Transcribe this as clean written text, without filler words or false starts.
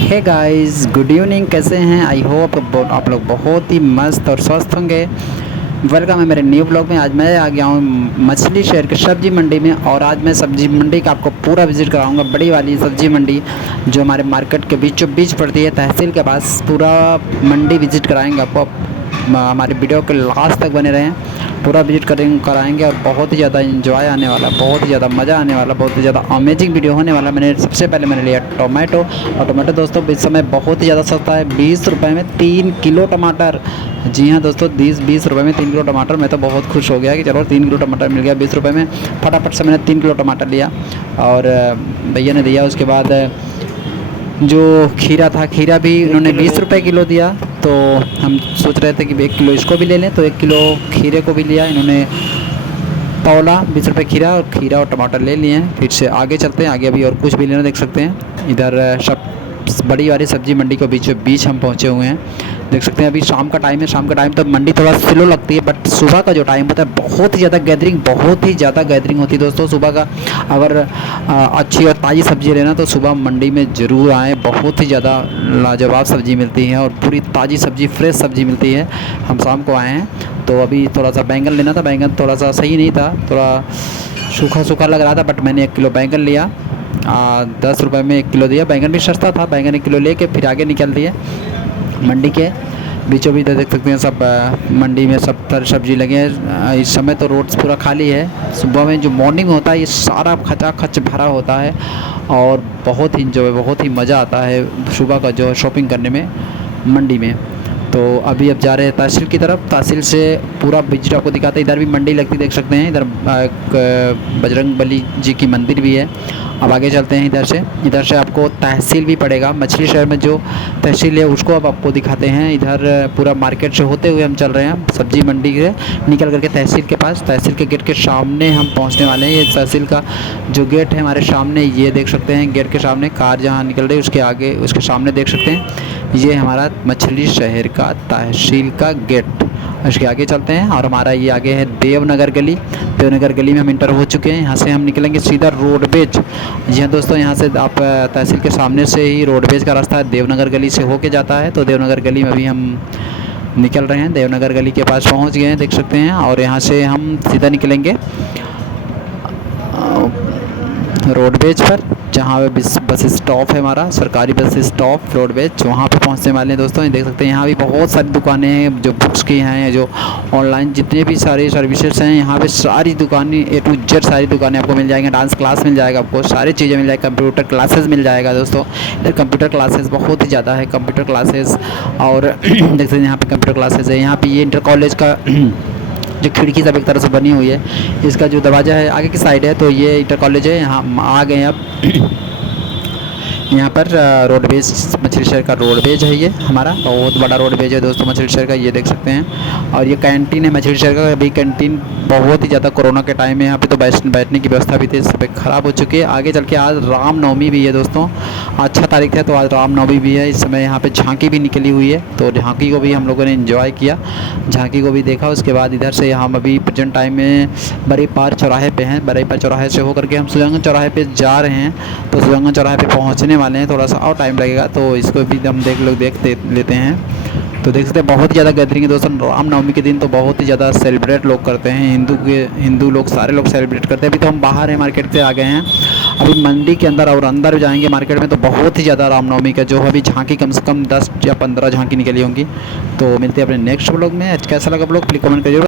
Hey guys, good evening. कैसे हैं? I hope आप लोग बहुत ही मस्त और स्वस्थ होंगे। वेलकम है मेरे न्यू ब्लॉग में। आज मैं आ गया हूँ मछली शहर के सब्जी मंडी में, और आज मैं सब्जी मंडी का आपको पूरा विजिट कराऊंगा। बड़ी वाली सब्जी मंडी जो हमारे मार्केट के बीचों बीच पड़ती है, तहसील के पास। पूरा मंडी विजिट कराएंगे आपको। हमारे वीडियो के लास्ट तक बने रहें, पूरा विजिट कराएंगे। और बहुत ही ज़्यादा एंजॉय आने वाला, बहुत ही ज़्यादा मज़ा आने वाला, बहुत ही ज़्यादा अमेजिंग वीडियो होने वाला। सबसे पहले मैंने लिया टोमेटो, और टोमेटो दोस्तों इस समय बहुत ही ज़्यादा सस्ता है। 20 रुपये में 3 किलो टमाटर। जी हाँ दोस्तों, 20 रुपये में 3 किलो टमाटर। मैं तो बहुत खुश हो गया कि चलो 3 किलो टमाटर मिल गया 20 रुपये में। फटाफट से मैंने 3 किलो टमाटर लिया और भैया ने दिया। उसके बाद जो खीरा था, खीरा भी इन्होंने 20 रुपये किलो दिया। तो हम सोच रहे थे कि 1 किलो इसको भी ले लें, तो 1 किलो खीरे को भी लिया इन्होंने। तौला 20 रुपये खीरा और टमाटर ले लिए हैं। फिर से आगे चलते हैं, आगे अभी और कुछ भी लेना देख सकते हैं। इधर सब बड़ी वाली सब्जी मंडी के बीचों बीच हम पहुँचे हुए हैं। देख सकते हैं अभी शाम का टाइम है। शाम का टाइम तो मंडी थोड़ा स्लो लगती है, बट सुबह का जो टाइम होता है बहुत ही ज़्यादा गैदरिंग होती है दोस्तों सुबह का। अगर अच्छी और ताज़ी सब्जी लेना तो सुबह मंडी में ज़रूर आएँ। बहुत ही ज़्यादा लाजवाब सब्ज़ी मिलती है और पूरी ताज़ी सब्ज़ी, फ्रेश सब्ज़ी मिलती है। हम शाम को आए हैं तो अभी थोड़ा सा बैंगन लेना था। बैंगन थोड़ा सा सही नहीं था, थोड़ा सूखा लग रहा था, बट मैंने 1 किलो बैंगन लिया। 10 रुपये में 1 किलो दिया। बैंगन भी सस्ता था। बैंगन 1 किलो लेके फिर आगे निकल दिए। मंडी के बीचों बीच देख सकते हैं सब मंडी में सब तरह सब्जी लगे हैं। इस समय तो रोड पूरा खाली है। सुबह में जो मॉर्निंग में होता है ये सारा खचाखच भरा होता है और बहुत ही इंजॉय, बहुत ही मज़ा आता है सुबह का जो शॉपिंग करने में मंडी में। तो अभी अब जा रहे हैं तहसील की तरफ। तहसील से पूरा विजिट आपको दिखाते हैं। इधर भी मंडी लगती देख सकते हैं। इधर एक बजरंग बली जी की मंदिर भी है। अब आगे चलते हैं इधर से आपको तहसील भी पड़ेगा। मछली शहर में जो तहसील है उसको अब आपको दिखाते हैं। इधर पूरा मार्केट से होते हुए हम चल रहे हैं सब्जी मंडी से निकल करके तहसील के पास। तहसील के गेट के सामने हम पहुंचने वाले हैं। ये तहसील का जो गेट है हमारे सामने, ये देख सकते हैं। गेट के सामने कार जहां निकल रही है उसके आगे, उसके सामने देख सकते हैं ये हमारा मछली शहर का तहसील का गेट। उसके आगे चलते हैं और हमारा ये आगे है देवनगर गली। देवनगर गली में हम इंटर हो चुके हैं। यहाँ से हम निकलेंगे सीधा रोडवेज। जी हाँ दोस्तों, यहाँ से आप तहसील के सामने से ही रोडवेज का रास्ता है, देवनगर गली से होके जाता है। तो देवनगर गली में अभी हम निकल रहे हैं। देवनगर गली के पास पहुँच गए हैं देख सकते हैं। और यहाँ से हम सीधा निकलेंगे रोडवेज पर, जहाँ बस स्टॉप है हमारा, सरकारी बस स्टॉप रोडवेज, वहाँ पे पहुँचने वाले हैं दोस्तों। ये देख सकते हैं यहाँ भी बहुत सारी दुकानें हैं जो बुक्स की हैं, जो ऑनलाइन जितने भी सारी सर्विसेज हैं यहाँ पे सारी दुकानें A to Z सारी दुकानें आपको मिल जाएंगी। डांस क्लास मिल जाएगा, आपको सारी चीज़ें मिल जाएगी। कंप्यूटर क्लासेस मिल जाएगा दोस्तों। इधर कंप्यूटर क्लासेस बहुत ही ज़्यादा है, कंप्यूटर क्लासेस। और देख सकते हैं यहाँ पर कंप्यूटर क्लासेस है। यहाँ पर ये इंटर कॉलेज का जो खिड़की सब एक तरह से बनी हुई है, इसका जो दरवाज़ा है आगे की साइड है, तो ये इंटर कॉलेज है। यहाँ आ गए अब यहाँ पर रोडवेज, मछली शहर का रोडवेज है। ये हमारा बहुत बड़ा रोडवेज है दोस्तों मछली शहर का, ये देख सकते हैं। और ये कैंटीन है मछली शहर का। अभी कैंटीन बहुत ही ज़्यादा कोरोना के टाइम में यहाँ पे तो बैठने की व्यवस्था भी थी, सब ख़राब हो चुकी है। आगे चल के आज रामनवमी भी है दोस्तों, अच्छा तारीख है तो आज रामनवमी भी है। इस समय यहाँ पे झांकी भी निकली हुई है, तो झांकी को भी हम लोगों ने एंजॉय किया, झांकी को भी देखा। उसके बाद इधर से हम अभी प्रेजेंट टाइम में बरीपार चौराहे पे हैं। बरीपार चौराहे से होकर के हम सुजंगन चौराहे पे जा रहे हैं। तो सुजंगन चौराहे पे पहुँचने वाले हैं, थोड़ा सा और टाइम लगेगा, तो इसको भी हम देख लेते हैं। तो देख सकते हैं बहुत ही ज़्यादा गैदरिंग है दोस्तों। रामनवमी के दिन तो बहुत ही ज़्यादा सेलिब्रेट लोग करते हैं, हिंदू लोग सारे लोग सेलिब्रेट करते हैं। अभी तो हम बाहर हैं, मार्केट से आ गए हैं। अभी मंडी के अंदर और अंदर जाएंगे मार्केट में, तो बहुत ही ज़्यादा रामनवमी का जो अभी झांकी कम से कम 10 या 15 झांकी निकली होंगी। तो मिलते हैं अपने नेक्स्ट व्लॉग में। कैसा लगा व्लॉग प्लीज कमेंट करिए।